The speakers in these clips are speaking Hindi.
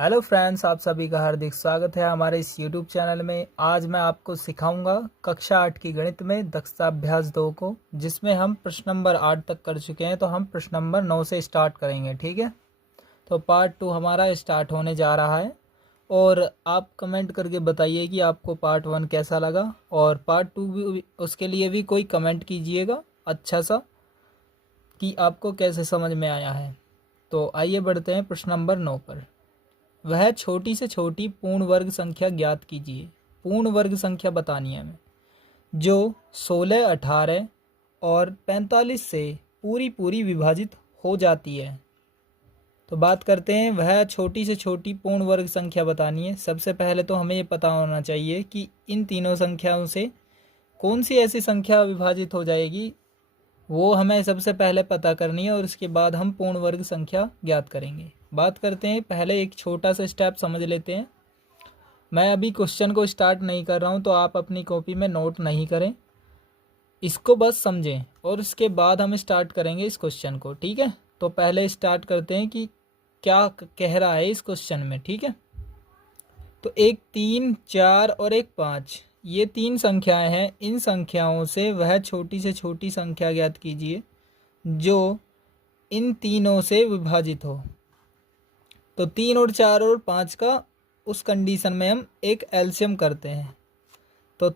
हेलो फ्रेंड्स, आप सभी का हार्दिक स्वागत है हमारे इस यूट्यूब चैनल में। आज मैं आपको सिखाऊंगा कक्षा 8 की गणित में दक्षता अभ्यास 2 को, जिसमें हम प्रश्न नंबर 8 तक कर चुके हैं। तो हम प्रश्न नंबर 9 से स्टार्ट करेंगे, ठीक है। तो पार्ट 2 हमारा स्टार्ट होने जा रहा है और आप कमेंट करके बताइए कि आपको पार्ट 1 कैसा लगा, और पार्ट 2 भी उसके लिए भी कोई कमेंट कीजिएगा अच्छा सा कि आपको कैसे समझ में आया है। तो आइए बढ़ते हैं प्रश्न नंबर 9 पर। वह छोटी से छोटी पूर्ण वर्ग संख्या ज्ञात कीजिए। पूर्ण वर्ग संख्या बतानी है हमें, जो 16, 18 और 45 से पूरी पूरी विभाजित हो जाती है। तो बात करते हैं, वह छोटी से छोटी पूर्ण वर्ग संख्या बतानी है। सबसे पहले तो हमें ये पता होना चाहिए कि इन तीनों संख्याओं से कौन सी ऐसी संख्या विभाजित हो जाएगी, वो हमें सबसे पहले पता करनी है और उसके बाद हम पूर्ण वर्ग संख्या ज्ञात करेंगे। बात करते हैं, पहले एक छोटा सा स्टेप समझ लेते हैं। मैं अभी क्वेश्चन को स्टार्ट नहीं कर रहा हूँ, तो आप अपनी कॉपी में नोट नहीं करें, इसको बस समझें और उसके बाद हम स्टार्ट करेंगे इस क्वेश्चन को, ठीक है। तो पहले स्टार्ट करते हैं कि क्या कह रहा है इस क्वेश्चन में, ठीक है। तो एक 3, 4 और एक 5, ये तीन संख्याएं हैं। इन संख्याओं से वह छोटी से छोटी संख्या ज्ञात कीजिए जो इन तीनों से विभाजित हो। तो 3 और 4 और 5 का उस कंडीशन में हम एक एलसीएम करते हैं। तो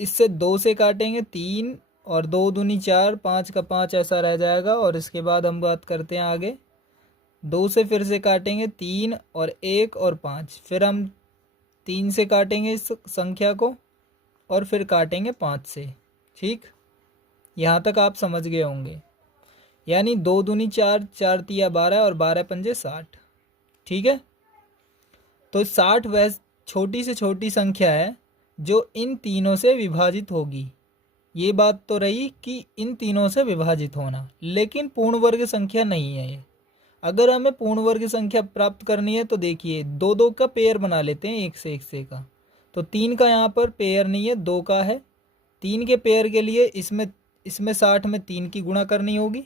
इससे 2 से काटेंगे 3 और 2 दूनी 4, 5 का 5 ऐसा रह जाएगा। और इसके बाद हम बात करते हैं आगे, 2 से फिर से काटेंगे 3 और 1 और 5, फिर हम 3 से काटेंगे इस संख्या को और फिर काटेंगे 5 से, ठीक। यहाँ तक आप समझ गए होंगे। यानी 2 दूनी 4, 4 तिया 12 और 12 पंजे 60, ठीक है। तो 60 वह छोटी से छोटी संख्या है जो इन तीनों से विभाजित होगी। ये बात तो रही कि इन तीनों से विभाजित होना, लेकिन पूर्ण वर्ग संख्या नहीं है ये। अगर हमें पूर्ण वर्ग संख्या प्राप्त करनी है तो देखिए, 2 2 का पेयर बना लेते हैं, एक से का। तो 3 का यहाँ पर पेयर नहीं है, 2 का है। 3 के पेयर के लिए इसमें 60 में 3 की गुणा करनी होगी,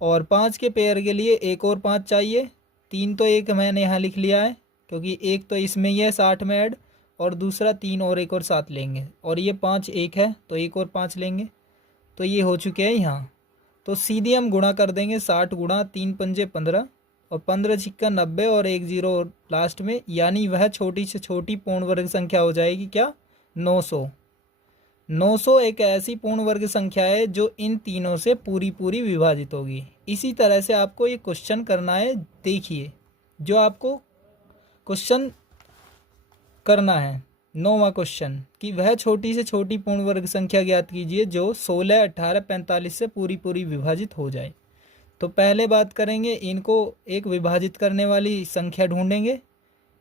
और 5 के पेयर के लिए एक और 5 चाहिए। 3 तो एक मैंने यहाँ लिख लिया है, क्योंकि एक तो इसमें ही है 60 में ऐड, और दूसरा 3 और एक और 7 लेंगे, और ये 5 एक है तो एक और 5 लेंगे। तो ये हो चुके हैं यहाँ। तो सीधे हम गुणा कर देंगे, 60 गुणा 3 पंजे 15 और 15 छिक्का 90 और एक 0 लास्ट में। यानी वह छोटी से छोटी पूर्ण वर्ग संख्या हो जाएगी क्या, 900। 900 एक ऐसी पूर्ण वर्ग संख्या है जो इन तीनों से पूरी पूरी विभाजित होगी। इसी तरह से आपको ये क्वेश्चन करना है। देखिए, जो आपको क्वेश्चन करना है 9वां क्वेश्चन, कि वह छोटी से छोटी पूर्ण वर्ग संख्या ज्ञात कीजिए जो 16, 18, 45 से पूरी पूरी विभाजित हो जाए। तो पहले बात करेंगे, इनको एक विभाजित करने वाली संख्या ढूंढेंगे,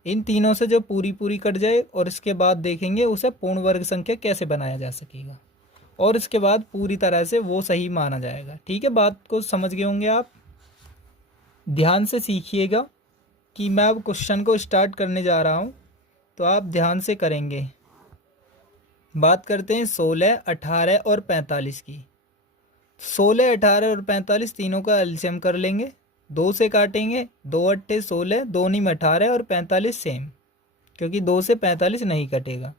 इन तीनों से जो पूरी पूरी कट जाए, और इसके बाद देखेंगे उसे पूर्ण वर्ग संख्या कैसे बनाया जा सकेगा, और इसके बाद पूरी तरह से वो सही माना जाएगा, ठीक है। बात को समझ गए होंगे आप। ध्यान से सीखिएगा कि मैं अब क्वेश्चन को स्टार्ट करने जा रहा हूँ, तो आप ध्यान से करेंगे। बात करते हैं 16, 18 और 45 की। 16, 18 और 45 तीनों का एलसीएम कर लेंगे। 2 से काटेंगे, 2 अट्ठे 16, 2 नीम 18 और 45 सेम, क्योंकि 2 से 45 नहीं कटेगा।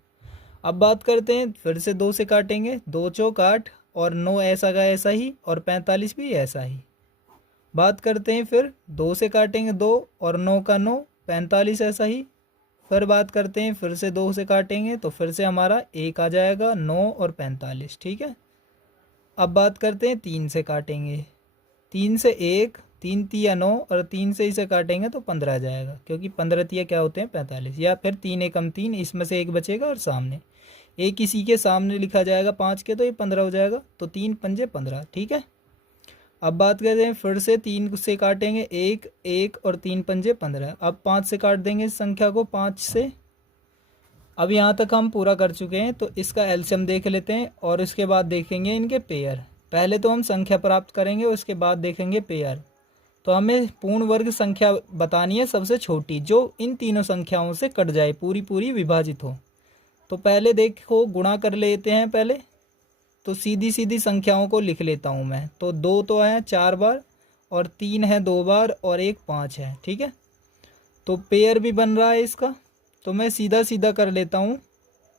अब बात करते हैं, फिर से 2 से काटेंगे, 2 चौक 8 और 9 ऐसा का ऐसा ही, और 45 भी ऐसा ही। बात करते हैं, फिर 2 से काटेंगे 2 और 9 का 9, 45 ऐसा ही। फिर बात करते हैं, फिर से 2 से काटेंगे तो फिर से हमारा 1 आ जाएगा, 9 और 45, ठीक है। अब बात करते हैं, 3 से काटेंगे, 3 से 1, 3 तिया 9 और 3 से इसे काटेंगे तो 15 आ जाएगा, क्योंकि 15 तिया क्या होते हैं 45। या फिर 3 एकम 3, इसमें से एक बचेगा और सामने एक इसी के सामने लिखा जाएगा 5 के, तो ये 15 हो जाएगा। तो 3 पंजे 15, ठीक है। अब बात करते हैं, फिर से 3 से काटेंगे, 1 1 और 3 पंजे 15। अब 5 से काट देंगे इस संख्या को, 5 से। अब यहाँ तक हम पूरा कर चुके हैं, तो इसका एलसीएम देख लेते हैं और इसके बाद देखेंगे इनके पेयर। पहले तो हम संख्या प्राप्त करेंगे, उसके बाद देखेंगे पेयर। तो हमें पूर्ण वर्ग संख्या बतानी है सबसे छोटी, जो इन तीनों संख्याओं से कट जाए, पूरी पूरी विभाजित हो। तो पहले देखो, गुणा कर लेते हैं पहले। तो सीधी सीधी संख्याओं को लिख लेता हूँ मैं। तो 2 तो है 4 बार, और 3 है 2 बार, और 1 5 है, ठीक है। तो पेयर भी बन रहा है इसका, तो मैं सीधा सीधा कर लेता हूँ।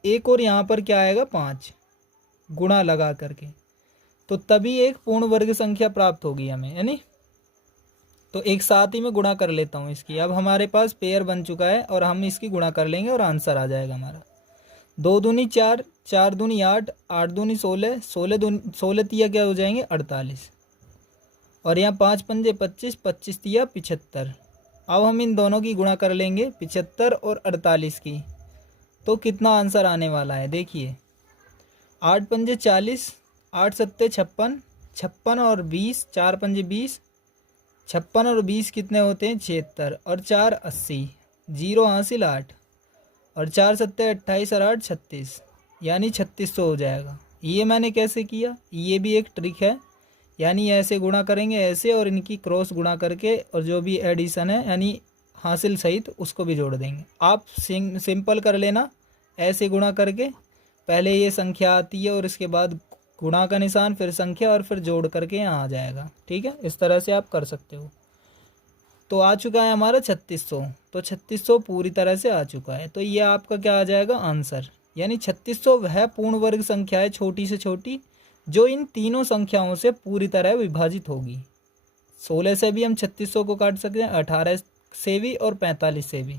एक और यहाँ पर क्या आएगा 5 गुणा लगा करके, तो तभी एक पूर्ण वर्ग संख्या प्राप्त होगी हमें, है नहीं। तो एक साथ ही मैं गुणा कर लेता हूँ इसकी। अब हमारे पास पेयर बन चुका है और हम इसकी गुणा कर लेंगे और आंसर आ जाएगा हमारा। 2 दूनी 4, 4 दूनी 8, 8 दूनी 16, 16 तिया क्या हो जाएंगे 48, और यहाँ 5 पंजे 25, 25 तिया 75। अब हम इन दोनों की गुणा कर लेंगे 75 और 48 की, तो कितना आंसर आने वाला है देखिए। 8 पंजे 40, 8 सत्ते 56, 56 और 20, 4 पंजे 20, 56 और 20 कितने होते हैं 76, और 4 80, 0 हासिल 8, और 4 सत्ते 28 और 8 36, यानी 3600 हो जाएगा। ये मैंने कैसे किया, ये भी एक ट्रिक है, यानी ऐसे गुणा करेंगे ऐसे, और इनकी क्रॉस गुणा करके, और जो भी एडिशन है यानी हासिल सहित उसको भी जोड़ देंगे। आप सिंपल कर लेना, ऐसे गुणा करके पहले ये संख्या आती है और इसके बाद गुणा का निशान, फिर संख्या, और फिर जोड़ करके यहाँ आ जाएगा। ठीक है, इस तरह से आप कर सकते हो। तो आ चुका है हमारा 3600, तो 3600 पूरी तरह से आ चुका है। तो ये आपका क्या आ जाएगा आंसर, यानी 3600 वह पूर्ण वर्ग संख्या है छोटी से छोटी जो इन तीनों संख्याओं से पूरी तरह विभाजित होगी। 16 से भी हम 3600 को काट सकते हैं, 18 से भी और 45 से भी।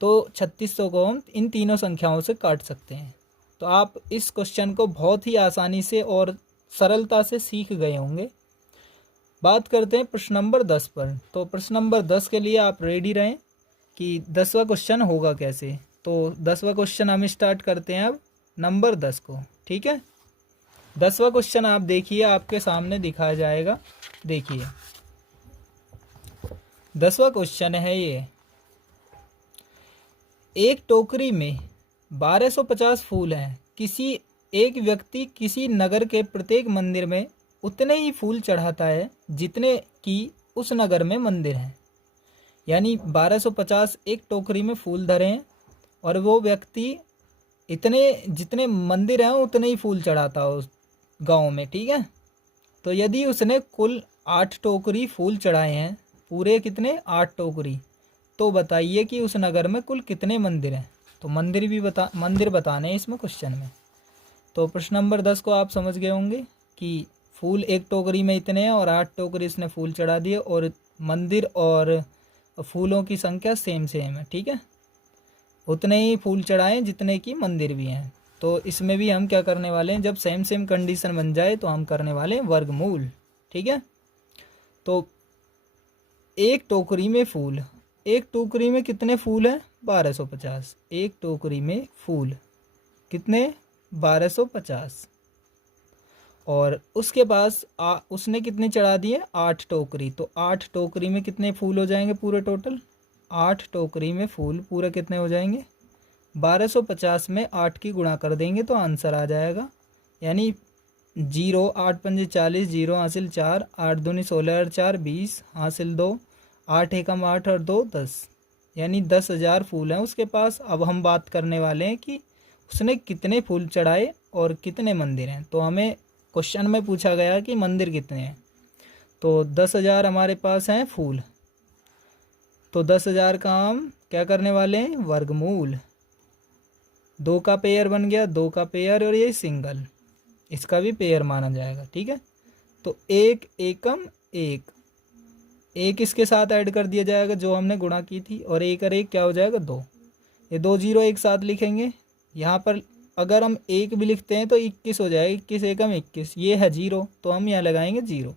तो 3600 को हम इन तीनों संख्याओं से काट सकते हैं। तो आप इस क्वेश्चन को बहुत ही आसानी से और सरलता से सीख गए होंगे। बात करते हैं प्रश्न नंबर 10 पर। तो प्रश्न नंबर 10 के लिए आप रेडी रहें कि 10वां क्वेश्चन होगा कैसे। तो 10वां क्वेश्चन हम स्टार्ट करते हैं अब नंबर 10 को। ठीक है, 10वां क्वेश्चन आप देखिए, आपके सामने दिखाया जाएगा। देखिए 10वां क्वेश्चन है ये, एक टोकरी में 1250 फूल हैं। किसी एक व्यक्ति किसी नगर के प्रत्येक मंदिर में उतने ही फूल चढ़ाता है जितने की उस नगर में मंदिर हैं। यानी 1250 एक टोकरी में फूल धरे हैं और वो व्यक्ति इतने जितने मंदिर हैं उतने ही फूल चढ़ाता है उस गांव में। ठीक है, तो यदि उसने कुल 8 टोकरी फूल चढ़ाए हैं, पूरे कितने 8 टोकरी, तो बताइए कि उस नगर में कुल कितने मंदिर हैं। तो मंदिर बताने हैं इसमें क्वेश्चन में। तो प्रश्न नंबर 10 को आप समझ गए होंगे कि फूल एक टोकरी में इतने हैं और 8 टोकरी इसने फूल चढ़ा दिए, और मंदिर और फूलों की संख्या सेम है। ठीक है, उतने ही फूल चढ़ाएं जितने की मंदिर भी हैं। तो इसमें भी हम क्या करने वाले हैं, जब सेम कंडीशन बन जाए तो हम करने वाले हैं वर्गमूल। ठीक है, तो एक टोकरी में फूल, एक टोकरी में कितने फूल हैं 1250, एक टोकरी में फूल कितने 1250, और उसके पास उसने कितने चढ़ा दिए 8 टोकरी। तो 8 टोकरी में कितने फूल हो जाएंगे पूरे टोटल, 8 टोकरी में फूल पूरे कितने हो जाएंगे 1250 में 8 की गुणा कर देंगे तो आंसर आ जाएगा। यानी 0, 8 पंजे 40, 0 हासिल 4, 8 दूनी 16 और 4 20 हासिल 2, 8 एकम 8 और 2 10, यानी 10,000 फूल हैं उसके पास। अब हम बात करने वाले हैं कि उसने कितने फूल चढ़ाए और कितने मंदिर हैं। तो हमें क्वेश्चन में पूछा गया कि मंदिर कितने हैं, तो 10,000 हमारे पास हैं फूल, तो 10,000 का हम क्या करने वाले हैं वर्गमूल। 2 का पेयर बन गया, 2 का पेयर, और ये सिंगल, इसका भी पेयर माना जाएगा। ठीक है, तो 1 एकम 1, एक इसके साथ ऐड कर दिया जाएगा जो हमने गुणा की थी, और 1 और 1 क्या हो जाएगा 2, ये 2 0 एक साथ लिखेंगे। यहाँ पर अगर हम 1 भी लिखते हैं तो 21 हो जाएगा, 21 एकम 21, ये है 0 तो हम यहाँ लगाएंगे 0।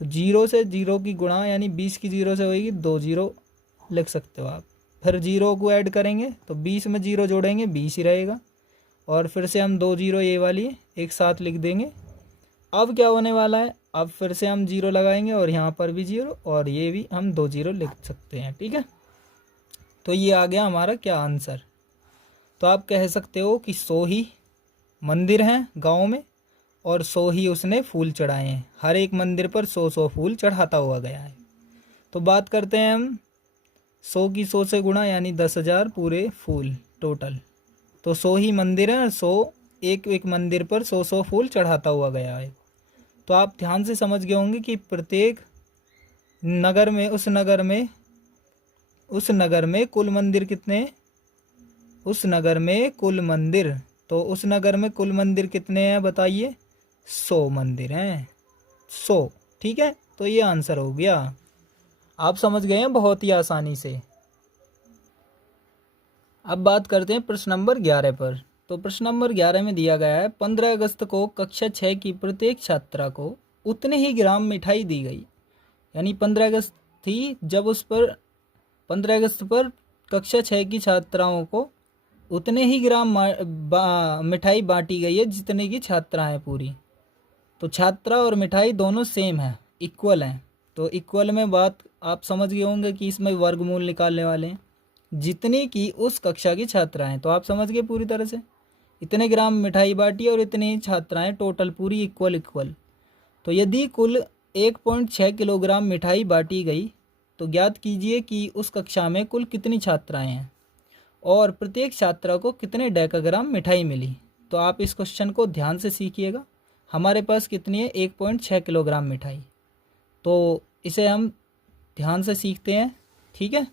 तो 0 से 0 की गुणा यानी 20 की 0 से होगी 2 0 लिख सकते हो आप। फिर 0 को ऐड करेंगे तो 20 में 0 जोड़ेंगे 20 ही रहेगा, और फिर से हम 2 0 ये वाली एक साथ लिख देंगे। अब क्या होने वाला है, अब फिर से हम 0 लगाएंगे और यहाँ पर भी 0, और ये भी हम 2 0 लिख सकते हैं। ठीक है, तो ये आ गया हमारा क्या आंसर। तो आप कह सकते हो कि 100 ही मंदिर हैं गांव में और 100 ही उसने फूल चढ़ाए हैं, हर एक मंदिर पर 100 फूल चढ़ाता हुआ गया है। तो बात करते हैं हम 100 की 100 से गुणा, यानी 10,000 पूरे फूल टोटल। तो 100 ही मंदिर हैं, 100 एक एक मंदिर पर 100 फूल चढ़ाता हुआ गया है। तो आप ध्यान से समझ गए होंगे कि प्रत्येक नगर में, उस नगर में उस नगर में कुल मंदिर कितने? उस नगर में कुल मंदिर, तो उस नगर में कुल मंदिर कितने हैं बताइए? 100 मंदिर हैं, 100। ठीक है, तो ये आंसर हो गया। आप समझ गए हैं बहुत ही आसानी से। अब बात करते हैं प्रश्न नंबर 11 पर। तो प्रश्न नंबर 11 में दिया गया है 15 अगस्त को कक्षा 6 की प्रत्येक छात्रा को उतने ही ग्राम मिठाई दी गई। यानी 15 अगस्त थी जब उस पर 15 अगस्त पर कक्षा 6 की छात्राओं को उतने ही ग्राम मिठाई बांटी गई है जितने की छात्रा हैं पूरी। तो छात्रा और मिठाई दोनों सेम है, इक्वल हैं। तो इक्वल में बात आप समझ गए होंगे कि इसमें वर्गमूल निकालने वाले हैं, जितनी की उस कक्षा की छात्राएं। तो आप समझ गए पूरी तरह से, इतने ग्राम मिठाई बांटी और इतनी छात्राएं, टोटल पूरी इक्वल इक्वल। तो यदि कुल 1.6 किलोग्राम मिठाई बांटी गई तो ज्ञात कीजिए कि उस कक्षा में कुल कितनी छात्राएं हैं और प्रत्येक छात्रा को कितने डेकाग्राम मिठाई मिली। तो आप इस क्वेश्चन को ध्यान से सीखिएगा। हमारे पास कितनी है? 1.6 किलोग्राम मिठाई। तो इसे हम ध्यान से सीखते हैं। ठीक है,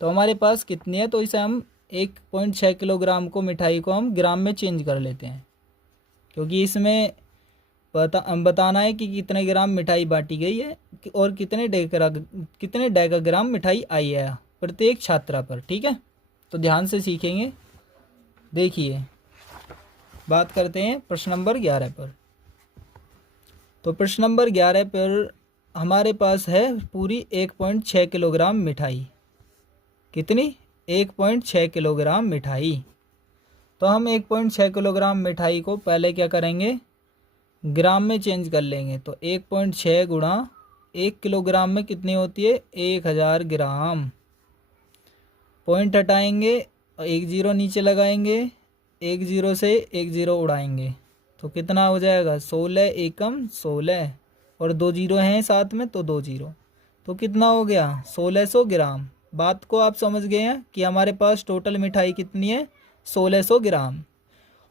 तो हमारे पास कितनी है, तो इसे हम 1.6 किलोग्राम को मिठाई को हम ग्राम में चेंज कर लेते हैं, क्योंकि इसमें बताना है कि कितने ग्राम मिठाई बांटी गई है और कितने डेकाग्राम मिठाई आई है प्रत्येक छात्रा पर। ठीक है, तो ध्यान से सीखेंगे। देखिए, बात करते हैं प्रश्न नंबर 11 पर। तो प्रश्न नंबर 11 पर हमारे पास है पूरी 1.6 किलोग्राम मिठाई। कितनी? 1.6 किलोग्राम मिठाई। तो हम 1.6 किलोग्राम मिठाई को पहले क्या करेंगे? ग्राम में चेंज कर लेंगे। तो 1.6 गुणा 1 किलोग्राम में कितनी होती है? 1000 ग्राम। पॉइंट हटाएंगे और 1 जीरो नीचे लगाएंगे, 1 जीरो से 1 जीरो उड़ाएंगे तो कितना हो जाएगा? 16 एकम 16 और 2 जीरो हैं साथ में, तो 2 जीरो, तो कितना हो गया? 1600 ग्राम। बात को आप समझ गए हैं कि हमारे पास टोटल मिठाई कितनी है? 1600 ग्राम।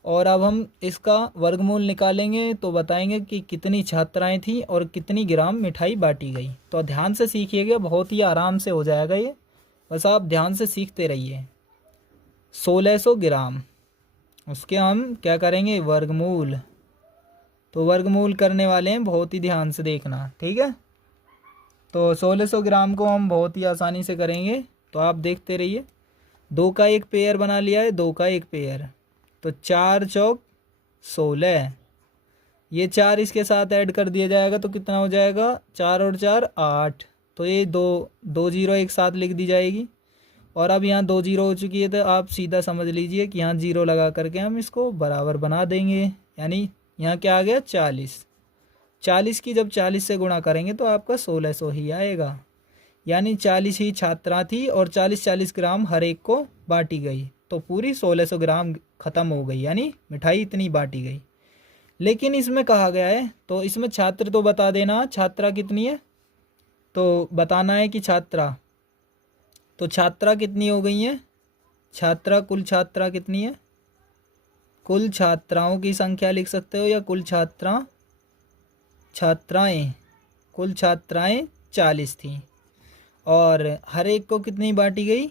और अब हम इसका वर्गमूल निकालेंगे तो बताएंगे कि कितनी छात्राएं थीं और कितनी ग्राम मिठाई बांटी गई। तो ध्यान से सीखिएगा, बहुत ही आराम से हो जाएगा ये, बस आप ध्यान से सीखते रहिए। 1600 ग्राम, उसके हम क्या करेंगे? वर्गमूल। तो वर्गमूल करने वाले हैं, बहुत ही ध्यान से देखना। ठीक है, तो 1600 ग्राम को हम बहुत ही आसानी से करेंगे, तो आप देखते रहिए। 2 का एक पेयर बना लिया है, 2 का एक पेयर, तो 4 चौक 16। ये 4 इसके साथ ऐड कर दिया जाएगा तो कितना हो जाएगा? 4 और 4 8। तो ये दो जीरो एक साथ लिख दी जाएगी। और अब यहाँ 2 जीरो हो चुकी है, तो आप सीधा समझ लीजिए कि यहाँ जीरो लगा करके हम इसको बराबर बना देंगे। यानी यहाँ क्या आ गया? 40। 40 की जब 40 से गुणा करेंगे तो आपका 1600 ही आएगा। यानी 40 ही छात्रा थी और 40-40 ग्राम हर एक को बांटी गई, तो पूरी 1600 ग्राम ख़त्म हो गई, यानी मिठाई इतनी बांटी गई। लेकिन इसमें कहा गया है, तो इसमें छात्र तो बता देना, छात्रा कितनी है तो बताना है कि छात्रा, तो छात्रा कितनी हो गई है? छात्रा, कुल छात्रा कितनी है? कुल छात्राओं की संख्या लिख सकते हो या कुल छात्राएं, कुल छात्राएं 40 थीं और हर एक को कितनी बांटी गई?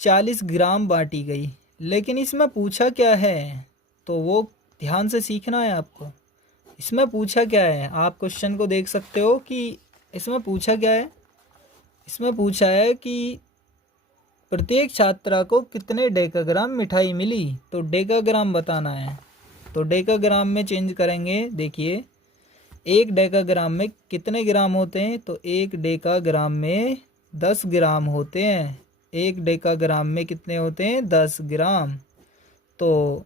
40 ग्राम बांटी गई। लेकिन इसमें पूछा क्या है, तो वो ध्यान से सीखना है आपको। इसमें पूछा क्या है, आप क्वेश्चन को देख सकते हो कि इसमें पूछा क्या है। इसमें पूछा है कि प्रत्येक छात्रा को कितने डेकाग्राम मिठाई मिली, तो डेकाग्राम बताना है। तो डेकाग्राम में चेंज करेंगे। देखिए, 1 डेकाग्राम में कितने ग्राम होते हैं? तो 1 डेकाग्राम में 10 ग्राम होते हैं। 1 डेकाग्राम में कितने होते हैं? 10 ग्राम। तो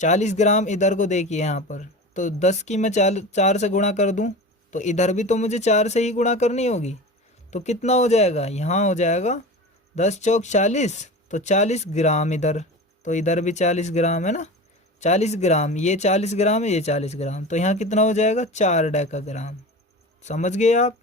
40 ग्राम इधर को देखिए यहाँ पर, तो 10 की मैं 4 से गुणा कर दूँ तो इधर भी तो मुझे 4 से ही गुणा करनी होगी। तो कितना हो जाएगा? यहाँ हो जाएगा 10 चौक 40, तो 40 ग्राम इधर, तो इधर भी 40 ग्राम है ना, 40 ग्राम, ये 40 ग्राम है, ये 40 ग्राम, तो यहाँ कितना हो जाएगा? 4 डेकाग्राम। समझ गए आप?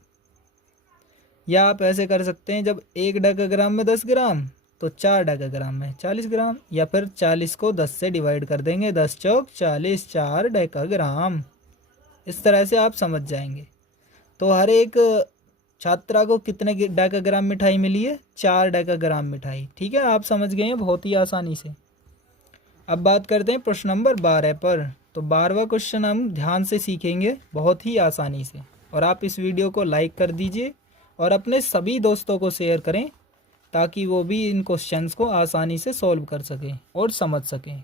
या आप ऐसे कर सकते हैं, जब 1 डेकाग्राम में 10 ग्राम तो 4 डेकाग्राम में 40 ग्राम, या फिर 40 को 10 से डिवाइड कर देंगे, 10 चौक 40, 4 डेकाग्राम। इस तरह से आप समझ जाएंगे। तो हर एक छात्रा को कितने डेकाग्राम मिठाई मिली है? 4 डेकाग्राम मिठाई। ठीक है, आप समझ गए हैं बहुत ही आसानी से। अब बात करते हैं प्रश्न नंबर 12 पर। तो 12वां क्वेश्चन हम ध्यान से सीखेंगे बहुत ही आसानी से। और आप इस वीडियो को लाइक कर दीजिए और अपने सभी दोस्तों को शेयर करें ताकि वो भी इन क्वेश्चंस को आसानी से सॉल्व कर सकें और समझ सकें।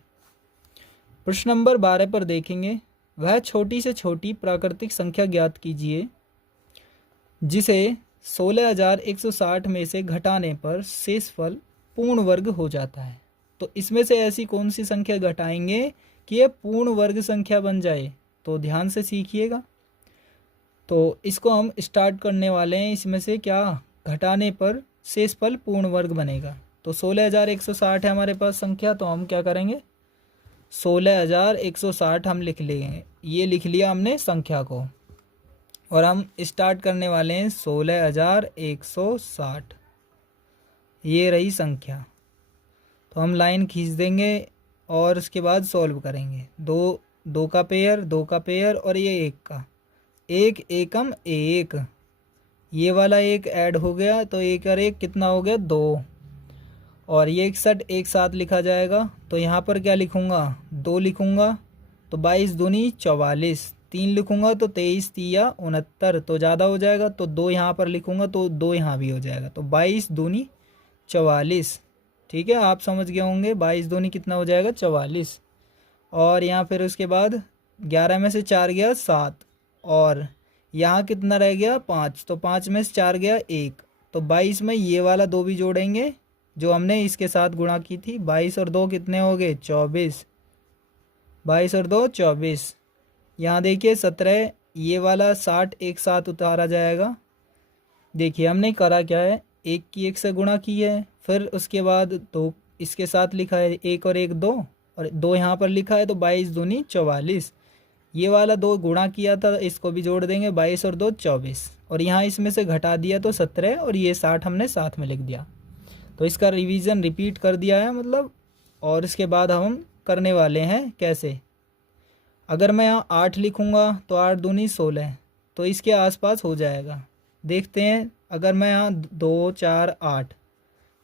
प्रश्न नंबर 12 पर देखेंगे, वह छोटी से छोटी प्राकृतिक संख्या ज्ञात कीजिए जिसे 16,160 में से घटाने पर शेषफल पूर्ण वर्ग हो जाता है। तो इसमें से ऐसी कौन सी संख्या घटाएंगे कि यह पूर्ण वर्ग संख्या बन जाए? तो ध्यान से सीखिएगा। तो इसको हम स्टार्ट करने वाले हैं। इसमें से क्या घटाने पर शेषफल पूर्ण वर्ग बनेगा? तो 16,160 है हमारे पास संख्या, तो हम क्या करेंगे 16,160 हम लिख लेंगे। ये लिख लिया हमने संख्या को और हम स्टार्ट करने वाले हैं 16,160। ये रही संख्या। तो हम लाइन खींच देंगे और उसके बाद सॉल्व करेंगे। दो का पेयर और ये एक का, एक एकम एक, ये वाला एक ऐड हो गया तो एक और एक कितना हो गया 2, और ये 61 एक साथ लिखा जाएगा। तो यहाँ पर क्या लिखूँगा 2 लिखूँगा तो 22 दूनी 44, 3 लिखूँगा तो 23 तिया 69, तो ज़्यादा हो जाएगा तो 2 यहाँ पर लिखूँगा तो 2 यहाँ भी हो जाएगा, तो 22 दूनी 44। ठीक है, आप समझ गए होंगे 22 दूनी कितना हो जाएगा 44। और यहाँ फिर उसके बाद 11 में से 4 गया 7, और यहाँ कितना रह गया 5, तो 5 में से 4 गया 1, तो 22 में ये वाला 2 भी जोड़ेंगे जो हमने इसके साथ गुणा की थी। 22 और 2 कितने हो गए 24, 22 और 2 24। यहाँ देखिए 17, ये वाला 60 एक साथ उतारा जाएगा। देखिए हमने करा क्या है, एक की एक से गुणा की है, फिर उसके बाद 2 इसके साथ लिखा है, 1 और 1 2, और 2 यहाँ पर लिखा है तो 22 दूनी 44। ये वाला 2 गुणा किया था, इसको भी जोड़ देंगे, 22 और 2 24, और यहाँ इसमें से घटा दिया तो 17, और ये 60 हमने साथ में लिख दिया। तो इसका रिवीजन रिपीट कर दिया है मतलब। और इसके बाद हम करने वाले हैं कैसे, अगर मैं यहाँ 8 लिखूँगा तो 8 दूनी 16, तो इसके आसपास हो जाएगा। देखते हैं, अगर मैं यहाँ 2 4 8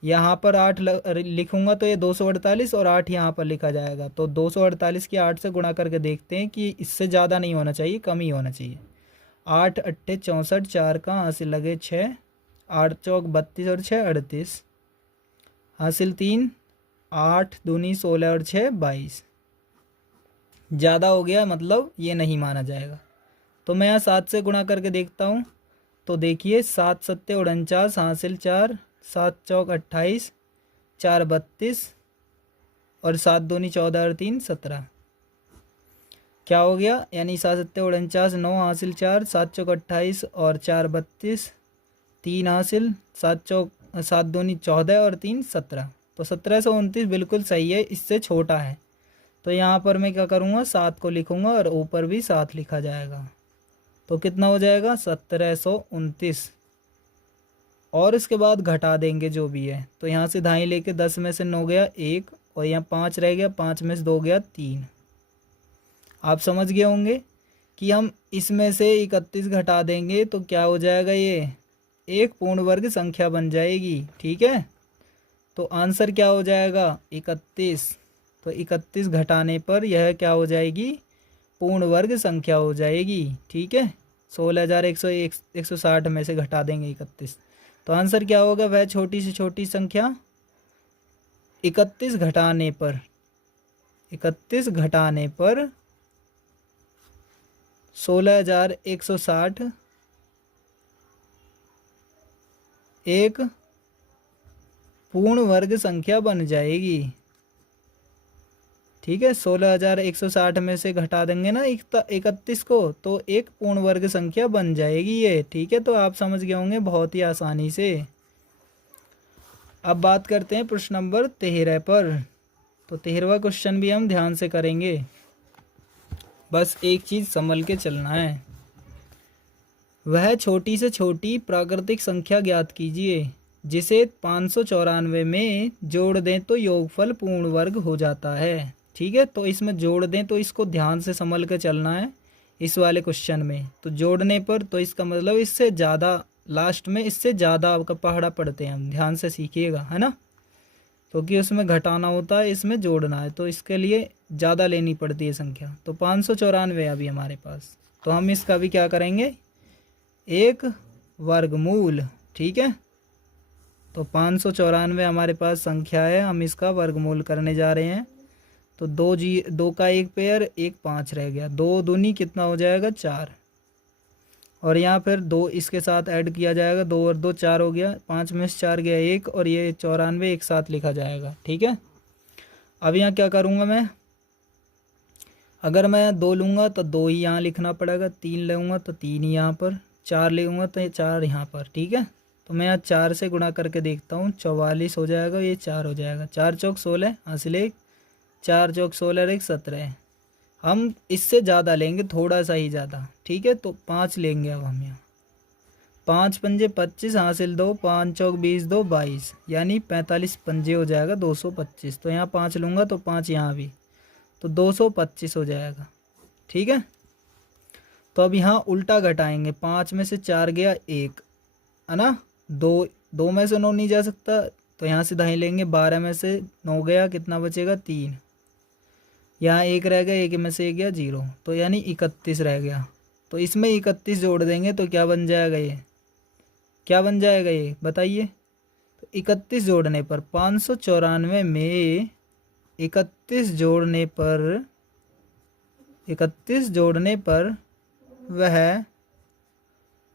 यहाँ पर 8 लिखूँगा तो ये 248, और 8 यहाँ पर लिखा जाएगा, तो 248 की 8 से गुणा करके देखते हैं कि इससे ज़्यादा नहीं होना चाहिए, कम ही होना चाहिए। 8 8 64, 4 का हासिल लगे 6, 8 चौक 32 और 6 38, हासिल 3, 8 दूनी 16 और 6 22। ज़्यादा हो गया मतलब ये नहीं माना जाएगा। तो मैं यहाँ 7 से गुणा करके देखता हूँ, तो देखिए 7 7 49, हासिल 4, 7 चौक 28, 4 32, और 7 दूनी 14 और 3 17। क्या हो गया, यानी 7 7 49, 9 हासिल 4, 7 चौक 28 और 4 32, 3 हासिल, 7 दूनी 14 और 3 17, तो 1729 बिल्कुल सही है, इससे छोटा है। तो यहाँ पर मैं क्या करूँगा 7 को लिखूँगा और ऊपर भी 7 लिखा जाएगा, तो कितना हो जाएगा 1729। और इसके बाद घटा देंगे जो भी है, तो यहाँ से दाई लेके 10 में से 9 गया 1, और यहाँ 5 रह गया, 5 में से 2 गया 3। आप समझ गए होंगे कि हम इसमें से 31 घटा देंगे तो क्या हो जाएगा, ये एक पूर्ण वर्ग संख्या बन जाएगी। ठीक है, तो आंसर क्या हो जाएगा 31। तो 31 घटाने पर यह क्या हो जाएगी, पूर्ण वर्ग संख्या हो जाएगी। ठीक है, 16,160 में से घटा देंगे 31, तो आंसर क्या होगा, वह छोटी से छोटी संख्या 31 घटाने पर 16,160 एक पूर्ण वर्ग संख्या बन जाएगी। ठीक है, 16,160 में से घटा देंगे ना 31 को, तो एक पूर्ण वर्ग संख्या बन जाएगी ये। ठीक है, तो आप समझ गए होंगे बहुत ही आसानी से। अब बात करते हैं प्रश्न नंबर 13 पर। तो 13वां क्वेश्चन भी हम ध्यान से करेंगे, बस एक चीज़ संभल के चलना है। वह छोटी से छोटी प्राकृतिक संख्या ज्ञात कीजिए जिसे 594 में जोड़ दें तो योगफल पूर्ण वर्ग हो जाता है। ठीक है, तो इसमें जोड़ दें तो इसको ध्यान से संभल के चलना है इस वाले क्वेश्चन में। तो जोड़ने पर तो इसका मतलब इससे ज़्यादा लास्ट में इससे ज़्यादा आपका पहाड़ा पढ़ते हैं हम, ध्यान से सीखिएगा, है ना, क्योंकि उसमें घटाना होता है, इसमें जोड़ना है, तो इसके लिए ज़्यादा लेनी पड़ती है संख्या। तो 594 अभी हमारे पास, तो हम इसका भी क्या करेंगे, एक वर्गमूल, ठीक है। तो 594 हमारे पास संख्या है, हम इसका वर्गमूल करने जा रहे हैं। तो 2 का एक पेयर, एक 5 रह गया, 2 दूनी कितना हो जाएगा 4, और यहाँ फिर 2 इसके साथ ऐड किया जाएगा, 2 और 2 4 हो गया, 5 में से 4 गया 1, और ये 94 एक साथ लिखा जाएगा, ठीक है। अब यहाँ क्या करूँगा मैं, अगर मैं 2 लूँगा तो 2 ही यहाँ लिखना पड़ेगा, 3 लूँगा तो 3 ही यहाँ पर, 4 लूँगा तो 4 यहाँ पर, ठीक है। तो मैं यहाँ 4 से गुणा करके देखता हूँ, 44 हो जाएगा, ये 4 हो जाएगा, 4 चौक 16 हासिल 1, 4 चौक 16 और 1 17। हम इससे ज़्यादा लेंगे, थोड़ा सा ही ज़्यादा, ठीक है। तो 5 लेंगे अब हम यहाँ, 5 पंजे 25 हासिल 2, 5 चौक 20 2 22, यानी 45 पंजे हो जाएगा 225। तो यहाँ 5 लूँगा तो 5 यहाँ भी, तो 225 हो जाएगा, ठीक है। तो अब यहाँ उल्टा घटाएंगे, 5 में से 4 गया 1, है ना, 2 में से 9 नहीं जा सकता, तो यहाँ से दाएं लेंगे, 12 में से 9 गया, कितना बचेगा 3, यहाँ 1 रह गया, 1 में से 1 गया 0, तो यानी 31 रह गया। तो इसमें 31 जोड़ देंगे तो क्या बन जाएगा, ये क्या बन जाएगा ये बताइए। तो 31 जोड़ने पर 594 में 31 जोड़ने पर वह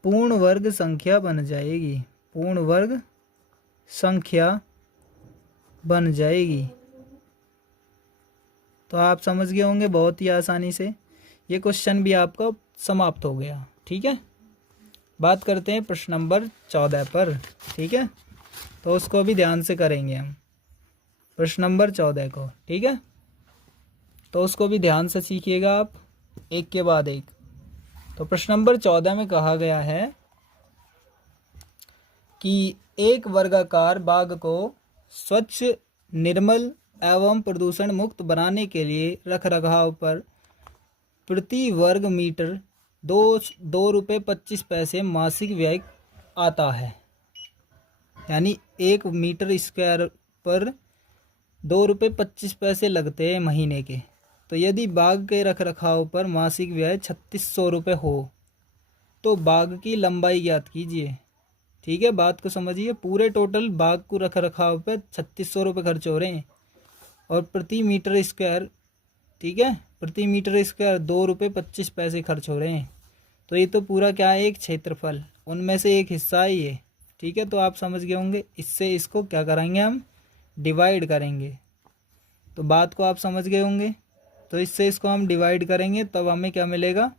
पूर्ण वर्ग संख्या बन जाएगी, पूर्ण वर्ग संख्या बन जाएगी। तो आप समझ गए होंगे बहुत ही आसानी से, ये क्वेश्चन भी आपका समाप्त हो गया, ठीक है। बात करते हैं प्रश्न नंबर 14 पर, ठीक है। तो उसको भी ध्यान से करेंगे हम, प्रश्न नंबर 14 को, ठीक है। तो उसको भी ध्यान से सीखिएगा आप, एक के बाद एक। तो प्रश्न नंबर 14 में कहा गया है कि एक वर्गाकार बाग को स्वच्छ, निर्मल एवं प्रदूषण मुक्त बनाने के लिए रखरखाव पर प्रति वर्ग मीटर 2 रुपये 25 पैसे मासिक व्यय आता है, यानी 1 मीटर स्क्वायर पर 2 रुपये 25 पैसे लगते हैं महीने के। तो यदि बाग के रखरखाव पर मासिक व्यय 3600 रुपये हो तो बाग की लंबाई ज्ञात कीजिए, ठीक है। बात को समझिए, पूरे टोटल बाग को रखरखाव पे 3600 रुपये खर्च हो रहे हैं, और प्रति मीटर स्क्वायर, ठीक है, प्रति मीटर स्क्वायर 2 रुपये 25 पैसे खर्च हो रहे हैं। तो ये तो पूरा क्या है, एक क्षेत्रफल, उनमें से एक हिस्सा है ये, ठीक है। तो आप समझ गए होंगे, इससे इसको क्या करेंगे, हम डिवाइड करेंगे। तो बात को आप समझ गए होंगे, तो इससे इसको हम डिवाइड करेंगे, तब हमें क्या मिलेगा,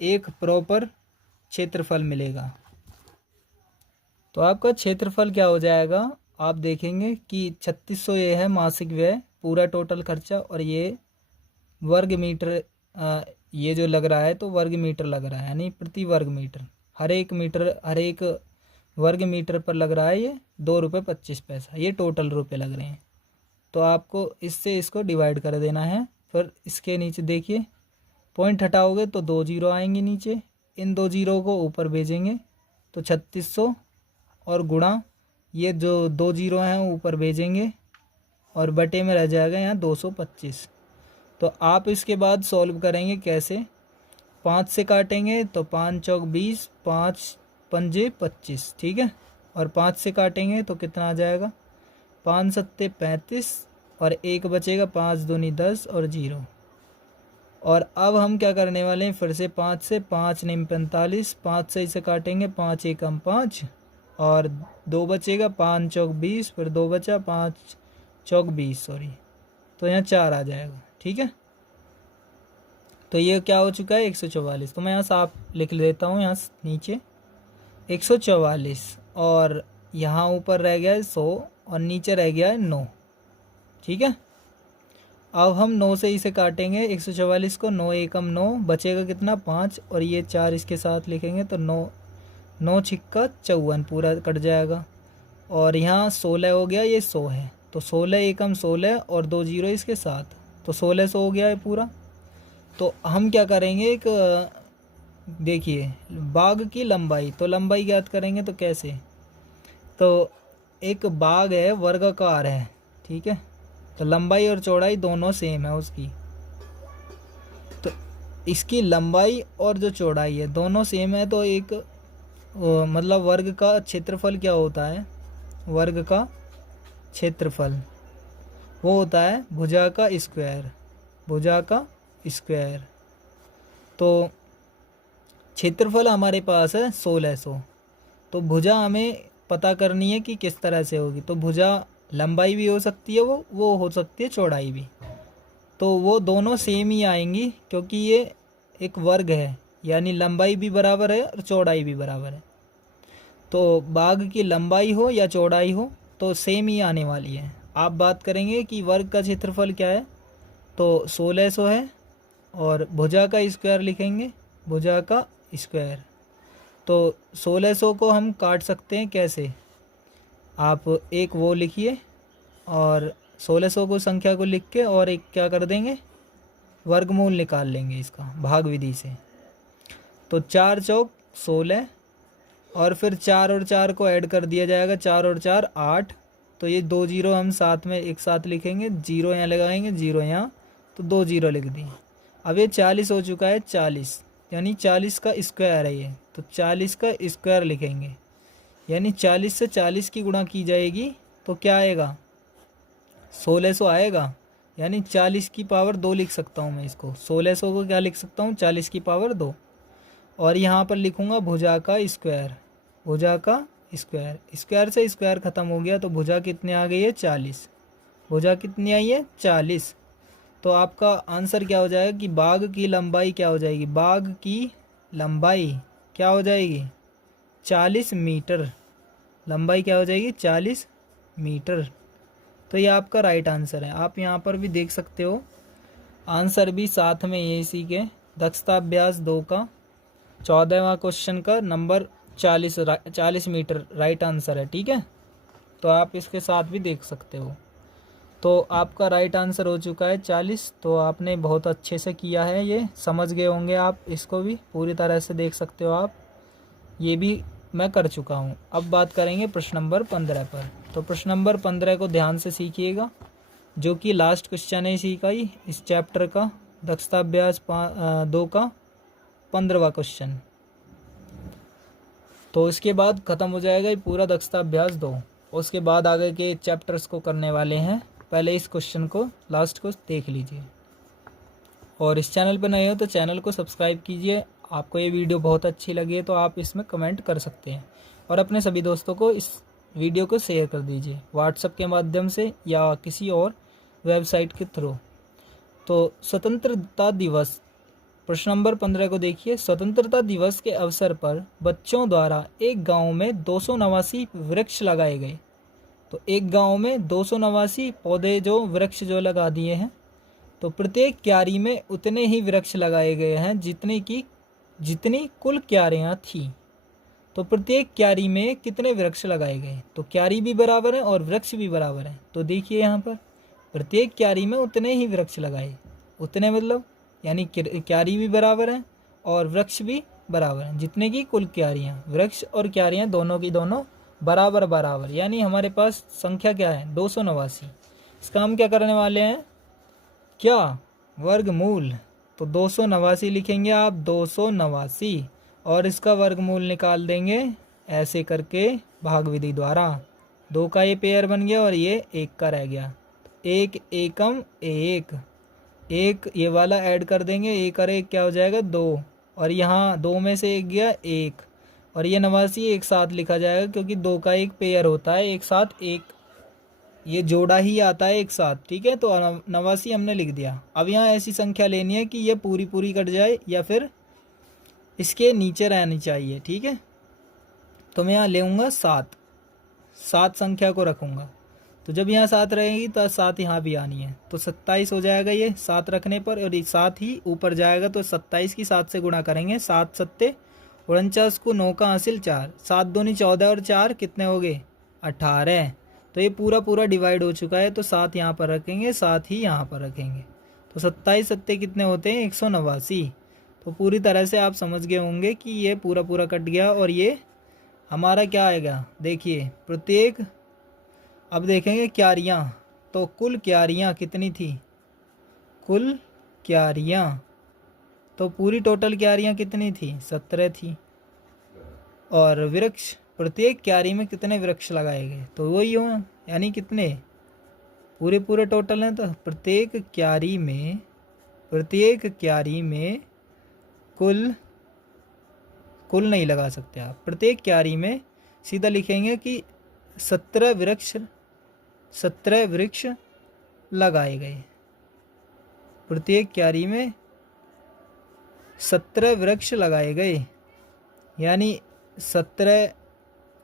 एक प्रॉपर क्षेत्रफल मिलेगा। तो आपका क्षेत्रफल क्या हो जाएगा, आप देखेंगे कि 3600 ये है मासिक व्यय, पूरा टोटल खर्चा, और ये वर्ग मीटर, ये जो लग रहा है तो वर्ग मीटर लग रहा है, यानी प्रति वर्ग मीटर, हर एक वर्ग मीटर पर लग रहा है ये 2 रुपये 25 पैसा, ये टोटल रुपए लग रहे हैं। तो आपको इससे इसको डिवाइड कर देना है। फिर इसके नीचे देखिए, पॉइंट हटाओगे तो 2 जीरो आएंगे नीचे, इन 2 जीरो को ऊपर भेजेंगे तो 3600, और गुणा ये जो 2 जीरो हैं ऊपर भेजेंगे, और बटे में रह जाएगा यहाँ 225। तो आप इसके बाद सॉल्व करेंगे कैसे, 5 से काटेंगे तो 5 चौक 20, 5 पंजे 25, ठीक है, और 5 से काटेंगे तो कितना आ जाएगा, 5 सत्ते 35, और 1 बचेगा, 5 दूनी 10 और 0। और अब हम क्या करने वाले हैं, फिर से 5 से, 5 निम 45, 5 से इसे काटेंगे, 5 एकम 5, और 2 बचेगा, 5 चौक 20, फिर 2 बचा, 5 चौक 20 सॉरी, तो यहाँ 4 आ जाएगा, ठीक है। तो ये क्या हो चुका है, 144। तो मैं यहाँ साफ लिख देता हूँ, यहाँ नीचे 144, और यहाँ ऊपर रह गया है 100, और नीचे रह गया है 9, ठीक है। अब हम 9 से इसे काटेंगे, 144 को, 9 एकम 9, बचेगा कितना 5, और ये 4 इसके साथ लिखेंगे तो 9 छिक्का 54 पूरा कट जाएगा, और यहाँ 16 हो गया, ये 100 है, तो 16 एकम 16, और 2 जीरो इसके साथ, तो 1600 हो गया है पूरा। तो हम क्या करेंगे, एक देखिए बाग की लंबाई, तो लंबाई ज्ञात करेंगे तो कैसे, तो एक बाग है वर्गाकार है, ठीक है, तो लंबाई और चौड़ाई दोनों सेम है उसकी, तो इसकी लंबाई और जो चौड़ाई है दोनों सेम है, तो एक मतलब वर्ग का क्षेत्रफल क्या होता है, वर्ग का क्षेत्रफल वो होता है भुजा का स्क्वायर, भुजा का स्क्वायर। तो क्षेत्रफल हमारे पास है 1600, तो भुजा हमें पता करनी है कि किस तरह से होगी, तो भुजा लंबाई भी हो सकती है, वो हो सकती है चौड़ाई भी, तो वो दोनों सेम ही आएंगी क्योंकि ये एक वर्ग है, यानी लंबाई भी बराबर है और चौड़ाई भी बराबर है। तो बाग की लंबाई हो या चौड़ाई हो तो सेम ही आने वाली है। आप बात करेंगे कि वर्ग का क्षेत्रफल क्या है, तो 1600 है, और भुजा का स्क्वायर लिखेंगे, भुजा का स्क्वायर। तो 1600 को हम काट सकते हैं कैसे, आप एक वो लिखिए और 1600 को संख्या को लिख के और एक क्या कर देंगे, वर्गमूल निकाल लेंगे इसका भाग विधि से। तो 4 चौक 16, और फिर 4 और 4 को ऐड कर दिया जाएगा, 4 और 4 8, तो ये 2 जीरो हम साथ में एक साथ लिखेंगे, जीरो यहाँ लगाएंगे, जीरो यहाँ, तो 2 जीरो लिख दिए। अब ये 40 हो चुका है, 40 यानी 40 का स्क्वायर है ये, तो 40 का स्क्वायर लिखेंगे, यानी 40 से 40 की गुणा की जाएगी तो क्या आएगा, 1600 आएगा, यानी 40 की पावर 2 लिख सकता हूँ मैं इसको, 1600 को क्या लिख सकता हूँ, 40 की पावर 2, और यहाँ पर लिखूँगा भुजा का स्क्वायर, भुजा का स्क्वायर, स्क्वायर से स्क्वायर ख़त्म हो गया, तो भुजा कितने आ गई है, 40, भुजा कितनी आई है, 40। तो आपका आंसर क्या हो जाएगा कि बाग की लंबाई क्या हो जाएगी, बाग की लंबाई क्या हो जाएगी, 40 मीटर, लंबाई क्या हो जाएगी, 40 मीटर। तो ये आपका राइट आंसर है। आप यहाँ पर भी देख सकते हो आंसर भी साथ में ये इसी के दक्षता अभ्यास 2 का 14वां क्वेश्चन का नंबर 40 मीटर राइट आंसर है, ठीक है, तो आप इसके साथ भी देख सकते हो। तो आपका राइट आंसर हो चुका है 40। तो आपने बहुत अच्छे से किया है, ये समझ गए होंगे आप, इसको भी पूरी तरह से देख सकते हो आप, ये भी मैं कर चुका हूँ। अब बात करेंगे प्रश्न नंबर 15 पर। तो प्रश्न नंबर 15 को ध्यान से सीखिएगा, जो कि लास्ट क्वेश्चन है इसी का ही, इस चैप्टर का दक्षता अभ्यास 2 का 15वां क्वेश्चन। तो इसके बाद ख़त्म हो जाएगा ये पूरा दक्षता अभ्यास 2, उसके बाद आगे के चैप्टर्स को करने वाले हैं। पहले इस क्वेश्चन को लास्ट को देख लीजिए, और इस चैनल पर नए हो तो चैनल को सब्सक्राइब कीजिए। आपको ये वीडियो बहुत अच्छी लगी है तो आप इसमें कमेंट कर सकते हैं, और अपने सभी दोस्तों को इस वीडियो को शेयर कर दीजिए व्हाट्सएप के माध्यम से या किसी और वेबसाइट के थ्रू। तो स्वतंत्रता दिवस, प्रश्न नंबर 15 को देखिए। स्वतंत्रता दिवस के अवसर पर बच्चों द्वारा एक गांव में 289 वृक्ष लगाए गए। तो एक गांव में 289 पौधे जो वृक्ष जो लगा दिए हैं, तो प्रत्येक क्यारी में उतने ही वृक्ष लगाए गए हैं जितनी कुल क्यारियां थी। तो प्रत्येक क्यारी में कितने वृक्ष लगाए गए, तो क्यारी भी बराबर है और वृक्ष भी बराबर है। तो देखिए यहाँ पर प्रत्येक क्यारी में उतने ही वृक्ष लगाए, उतने मतलब यानी क्यारी भी बराबर है और वृक्ष भी बराबर है, जितने की कुल क्यारियाँ, वृक्ष और क्यारियाँ दोनों की दोनों बराबर बराबर, यानी हमारे पास संख्या क्या है, 289। इसका हम क्या करने वाले हैं, क्या वर्गमूल, तो 289 लिखेंगे आप, 289, और इसका वर्गमूल निकाल देंगे ऐसे करके भाग विधि द्वारा। 2 का ये पेयर बन गया और ये 1 का रह गया, 1 एकम 1, एक ये वाला ऐड कर देंगे, 1 और 1 क्या हो जाएगा 2, और यहाँ 2 में से 1 गया 1, और ये 89 एक साथ लिखा जाएगा क्योंकि 2 का एक पेयर होता है, एक साथ एक ये जोड़ा ही आता है एक साथ, ठीक है। तो 89 हमने लिख दिया। अब यहाँ ऐसी संख्या लेनी है कि ये पूरी पूरी कट जाए या फिर इसके नीचे रहनी चाहिए, ठीक है। तो मैं यहाँ लेऊँगा 7, 7 संख्या को रखूँगा, तो जब यहाँ 7 रहेगी तो 7 यहाँ भी आनी है, तो 27 हो जाएगा ये 7 रखने पर, और 7 ही ऊपर जाएगा तो 27 की 7 से गुणा करेंगे, 7 सत्ते 49 को 9 का हासिल 4, 7 दूनी 14 और 4 कितने हो गए 18। तो ये पूरा पूरा डिवाइड हो चुका है, तो 7 यहाँ पर रखेंगे, 7 ही यहाँ पर रखेंगे, तो 27 सत्ते कितने होते हैं 189। तो पूरी तरह से आप समझ गए होंगे कि ये पूरा पूरा कट गया और ये हमारा क्या आएगा। देखिए प्रत्येक, अब देखेंगे क्यारियाँ, तो कुल क्यारियाँ कितनी थी, कुल क्यारियाँ, तो पूरी टोटल क्यारियाँ कितनी थी, 17 थी। और वृक्ष, प्रत्येक क्यारी में कितने वृक्ष लगाए गए, तो वही हो, यानी कितने, पूरे पूरे टोटल हैं। तो प्रत्येक क्यारी में कुल नहीं लगा सकते आप, प्रत्येक क्यारी में सीधा लिखेंगे कि 17 वृक्ष लगाए गए। प्रत्येक क्यारी में 17 वृक्ष लगाए गए, यानी 17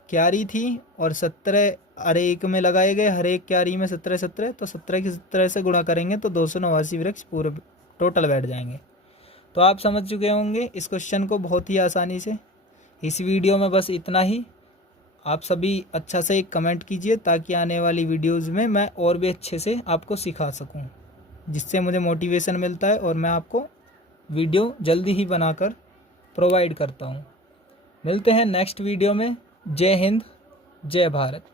क्यारी थी और 17 हर एक में लगाए गए, हर एक क्यारी में 17, तो 17 की 17 से गुणा करेंगे तो 289 वृक्ष पूरे टोटल बैठ जाएंगे। तो आप समझ चुके होंगे इस क्वेश्चन को बहुत ही आसानी से। इस वीडियो में बस इतना ही। आप सभी अच्छा से एक कमेंट कीजिए ताकि आने वाली वीडियोस में मैं और भी अच्छे से आपको सिखा सकूं, जिससे मुझे मोटिवेशन मिलता है और मैं आपको वीडियो जल्दी ही बनाकर प्रोवाइड करता हूं। मिलते हैं नेक्स्ट वीडियो में। जय हिंद, जय भारत।